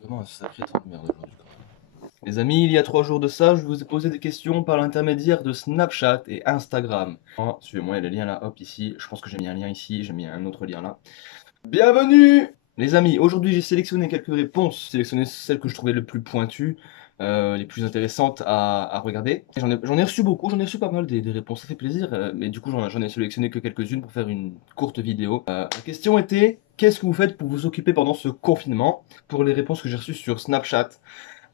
Vraiment un sacré temps de merde aujourd'hui quand même. Les amis, il y a 3 jours de ça, je vous ai posé des questions par l'intermédiaire de Snapchat et Instagram. Suivez-moi, il y a le lien là, hop ici. Je pense que j'ai mis un lien ici, j'ai mis un autre lien là. Bienvenue les amis, aujourd'hui j'ai sélectionné quelques réponses, sélectionné celles que je trouvais les plus pointues, les plus intéressantes à regarder. J'en ai reçu beaucoup, j'en ai reçu pas mal des réponses, ça fait plaisir, mais du coup j'en ai sélectionné que quelques-unes pour faire une courte vidéo. La question était, qu'est-ce que vous faites pour vous occuper pendant ce confinement? Pour les réponses que j'ai reçues sur Snapchat,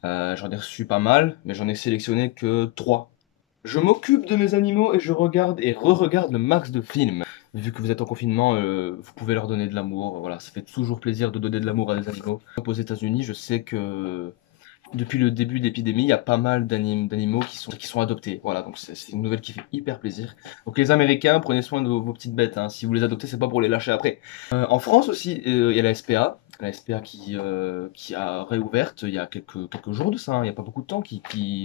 j'en ai reçu pas mal, mais j'en ai sélectionné que 3. Je m'occupe de mes animaux et je regarde et re-regarde le max de films. Vu que vous êtes en confinement, vous pouvez leur donner de l'amour. Voilà, ça fait toujours plaisir de donner de l'amour à des animaux. Aux États-Unis, je sais que depuis le début de l'épidémie, il y a pas mal d'animaux qui sont adoptés. Voilà, donc c'est une nouvelle qui fait hyper plaisir. Donc les Américains, prenez soin de vos petites bêtes, hein. Si vous les adoptez, c'est pas pour les lâcher après. En France aussi, il y a la SPA. La SPA qui a réouverte il y a quelques jours de ça, hein. Il n'y a pas beaucoup de temps,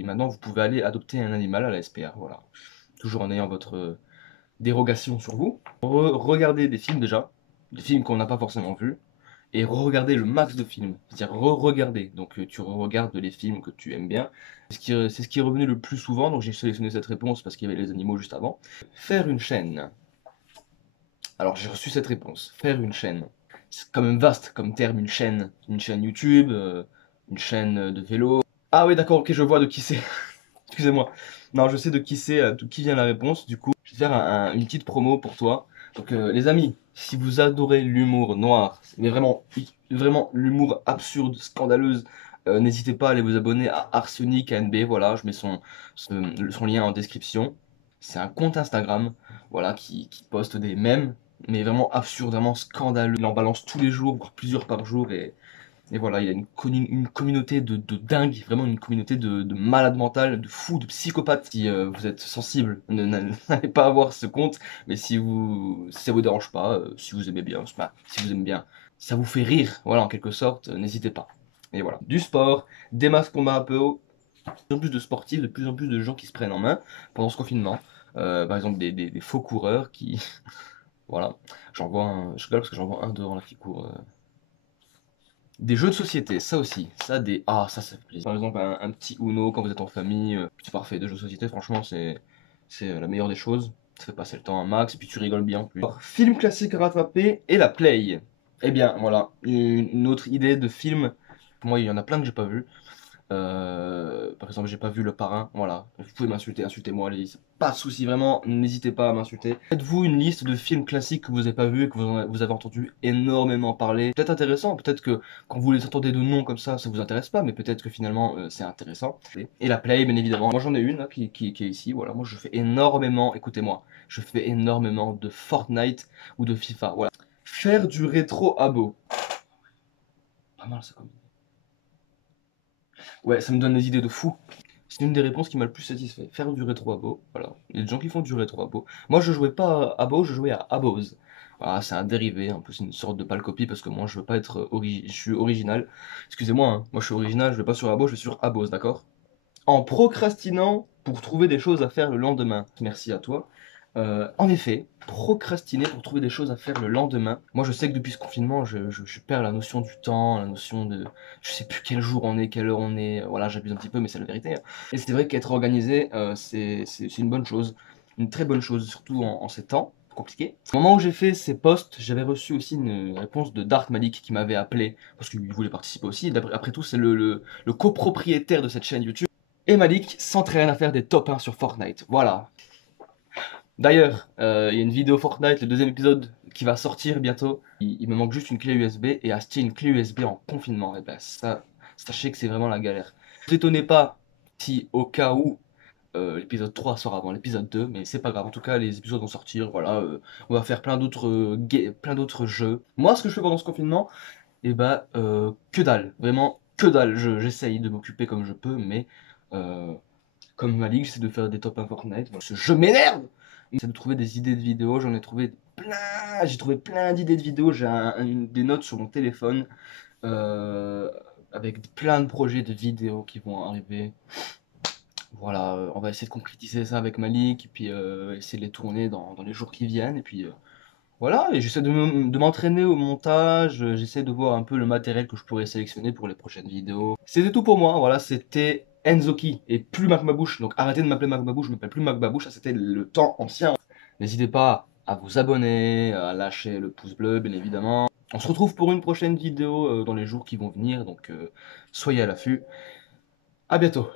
maintenant vous pouvez aller adopter un animal à la SPA. Voilà. Toujours en ayant votre dérogation sur vous. Regardez des films déjà, des films qu'on n'a pas forcément vus, et re-regarder le max de films. C'est-à-dire re-regarder. Donc tu re-regardes les films que tu aimes bien. C'est ce qui est revenu le plus souvent, donc j'ai sélectionné cette réponse parce qu'il y avait les animaux juste avant. Faire une chaîne. Alors j'ai reçu cette réponse. Faire une chaîne. C'est quand même vaste comme terme, une chaîne. Une chaîne YouTube, une chaîne de vélo. Ah oui d'accord, ok je vois de qui c'est. Excusez-moi. Non, je sais de qui c'est, de qui vient la réponse. Du coup, je vais faire une petite promo pour toi. Donc, les amis, si vous adorez l'humour noir, mais vraiment, vraiment l'humour absurde, scandaleuse, n'hésitez pas à aller vous abonner à Arsenic ANB. Voilà, je mets son lien en description. C'est un compte Instagram, voilà, qui poste des mèmes, mais vraiment absurdes, vraiment scandaleux. Il en balance tous les jours, voire plusieurs par jour, et voilà, il y a une communauté de dingues, vraiment une communauté de malades mentales, de fous, de psychopathes. Si vous êtes sensible, n'allez pas avoir ce compte, mais si ça vous dérange pas, si vous aimez bien, si vous aimez bien, si ça vous fait rire, voilà, en quelque sorte, n'hésitez pas. Et voilà, du sport, des masques combat à peu, de plus en plus de sportifs, de plus en plus de gens qui se prennent en main pendant ce confinement. Par exemple, des faux coureurs qui... Voilà, je rigole parce que j'en vois un dehors là qui court. Des jeux de société, ça aussi, ça fait plaisir. Par exemple, un petit Uno quand vous êtes en famille, c'est parfait. Des jeux de société, franchement, c'est la meilleure des choses. Ça fait passer le temps un max, et puis tu rigoles bien en plus. Alors, film classique à rattraper et la play. Eh bien, voilà, une autre idée de film. Moi, il y en a plein que j'ai pas vu. Par exemple, j'ai pas vu Le Parrain, voilà. Vous pouvez m'insulter, insultez-moi, allez, pas de souci, vraiment, n'hésitez pas à m'insulter. Faites-vous une liste de films classiques que vous avez pas vus et que vous avez entendu énormément parler. Peut-être intéressant, peut-être que quand vous les entendez de nom comme ça vous intéresse pas, mais peut-être que finalement c'est intéressant. Et la Play, bien évidemment. Moi j'en ai une là, qui est ici, voilà. Moi je fais énormément, écoutez-moi, je fais énormément de Fortnite ou de FIFA, voilà. Faire du rétro abo. Pas mal ça comme. Ouais, ça me donne des idées de fou. C'est une des réponses qui m'a le plus satisfait. Faire du rétro abo, voilà. Il y a des gens qui font du rétro abo. Moi, je jouais pas à abo, je jouais à abos. Voilà, c'est un dérivé, un peu, c'est une sorte de pâle copie parce que moi, je veux pas être je suis original. Excusez-moi, hein. Moi, je suis original, je vais pas sur abo, je vais sur abos, d'accord? En procrastinant pour trouver des choses à faire le lendemain. Merci à toi. En effet, procrastiner pour trouver des choses à faire le lendemain. Moi, je sais que depuis ce confinement, je perds la notion du temps, la notion de... Je sais plus quel jour on est, quelle heure on est. Voilà, j'abuse un petit peu, mais c'est la vérité, hein. Et c'est vrai qu'être organisé, c'est une bonne chose. Une très bonne chose, surtout en ces temps compliqués. Au moment où j'ai fait ces posts, j'avais reçu aussi une réponse de Dark Malik qui m'avait appelé, parce qu'il voulait participer aussi. Après tout, c'est le copropriétaire de cette chaîne YouTube. Et Malik s'entraîne à faire des top 1 sur Fortnite. Voilà. D'ailleurs, il y a une vidéo Fortnite, le deuxième épisode qui va sortir bientôt. Il me manque juste une clé USB et acheter une clé USB en confinement. Et ben ça, sachez que c'est vraiment la galère. Ne vous étonnez pas si au cas où l'épisode 3 sort avant l'épisode 2, mais c'est pas grave. En tout cas, les épisodes vont sortir. Voilà, on va faire plein d'autres jeux. Moi, ce que je fais pendant ce confinement, et bah que dalle, vraiment que dalle. J'essaye de m'occuper comme je peux, mais euh, comme ma ligue, j'essaie de faire des top 1 Fortnite. Voilà. Ce jeu m'énerve. J'essaie de trouver des idées de vidéos, j'en ai trouvé plein. J'ai trouvé plein d'idées de vidéos. J'ai des notes sur mon téléphone euh, avec plein de projets de vidéos qui vont arriver. Voilà, on va essayer de concrétiser ça avec Malik, et puis essayer de les tourner dans les jours qui viennent, et puis Voilà, et j'essaie de m'entraîner au montage, j'essaie de voir un peu le matériel que je pourrais sélectionner pour les prochaines vidéos. C'était tout pour moi, voilà, c'était Enzoki et plus Mac Mabouche. Donc arrêtez de m'appeler Mac Mabouche, je m'appelle plus Mac Mabouche, ça c'était le temps ancien. N'hésitez pas à vous abonner, à lâcher le pouce bleu, bien évidemment. On se retrouve pour une prochaine vidéo dans les jours qui vont venir, donc soyez à l'affût. À bientôt.